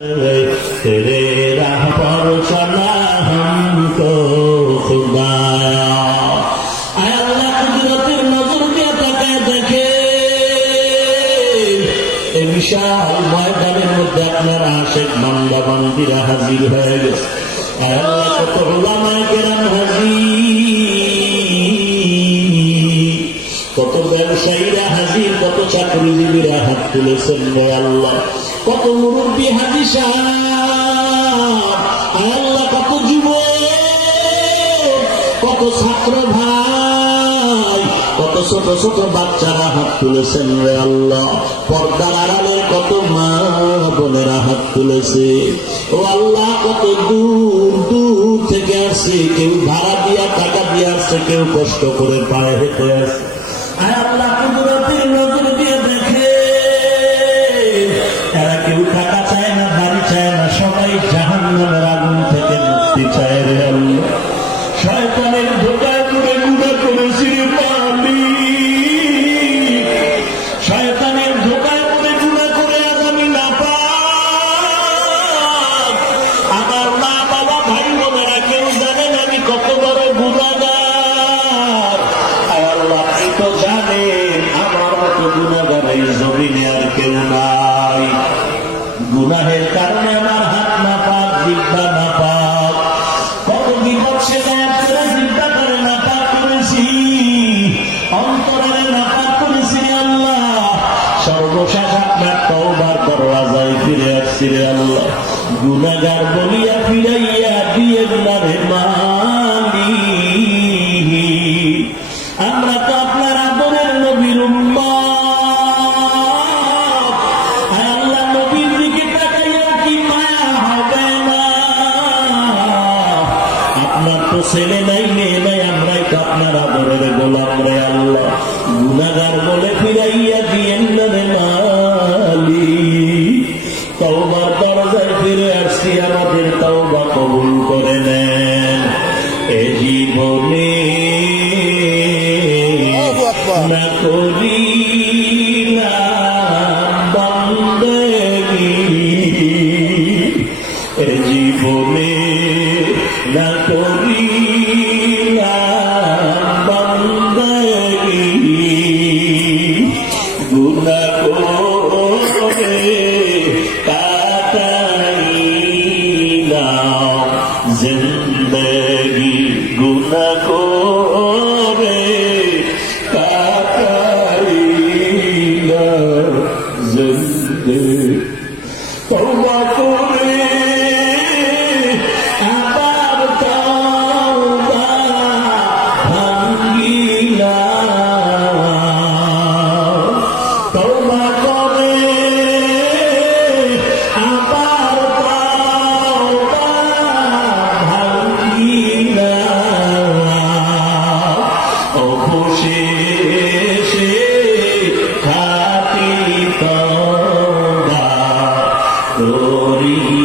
तेरे राह पर चला हमको खुदाया आय अल्लाह कुदरतेर नजर দিয়ে তাকায় দেখে এই বিশাল ময়দানের মধ্যে আপনার আশিক বান্দা বান্দীরা হাজির হয়ে গেছে। আয় আল্লাহ কত উলামায়ে কেরাম হাজির, কত ব্যবসায়ীরা হাজির, কত চাকরিজীবীরা হাত তুলেছেন রে আল্লাহ, কত মুরব্বী হাজি সাহেব, আল্লাহ কত যুবক, কত ছাত্র ভাই, কত ছোট ছোট বাচ্চারা হাত তুলেছেন রে আল্লাহ, পর্দার আড়ালে কত মা বোনেরা হাত তুলেছে ও আল্লাহ, কত দূর দূর থেকে আসছে, কেউ ভাড়া দিয়া টাকা দিয়ে আসছে, কেউ কষ্ট করে পায়ে হেঁটে আসছে। আয় আল্লাহ কুদরতের নজর দিয়ে দেখে এরা কেউ টাকা চায় না, বাড়ি চায় না, সবাই জাহান্নামের আগুন থেকে মুক্তি চায় রে আল্লাহ। শয়তানের ধোঁকায় পড়ে গুণা করেছি রে মালিক, শয়তানের ধোঁকায় পড়ে গুণা করে আজ আমি নাপাক। আমার মা বাবা ভাই বোনেরা কেউ জানে না আমি কত বড় গুনাহগার। আয় আল্লাহ আপনি তো জানেন আমার মতো গুনাহগার এই জমিনে আর কেউ নাই। গুনাহের কারণে আমার হাত নাপাক, জিহ্বা নাপাক, কত বিপদ সে গায়েব করে জিহ্বা করে নাপাক করেছি, অন্তরে নাপাক করেছি আল্লাহ। সর্বশেষ আপনার তওবার দরওয়াজায় ফিরে আসছি রে আল্লাহ, গুনাহগার বলিয়া ফিরাইয়া দিয়েন না রে মালিক। আমরা তো আপনার আদরের নবীর উম্মত, আল্লাহ নবীর দিকে তাকাইয়া কি মায়া হবে না? আপনার তো ছেলে নাই মেয়ে নাই, আমরাই তো আপনার আদরের গোলাম রে আল্লাহ। গুনাহগার বলে ফিরাইয়া দিয়েন না রে মালিক। তওবার দরজায় ফিরে আসছি, আমাদের তওবা কবুল করে নেন। এ জীবনে না করিলাম বান্দেগি, এ জীবনে না করিলাম বান্দেগি, গুনাহ করে কাটাইলাম জিন্দেগি, গুনাহ করে কাটাইলাম জিন্দেগি। তওবা করে আবার তওবা ভাঙিলাম, তওবা করে আবার তওবা ভাঙিলাম। অবশেষে খাঁটি তওবা করি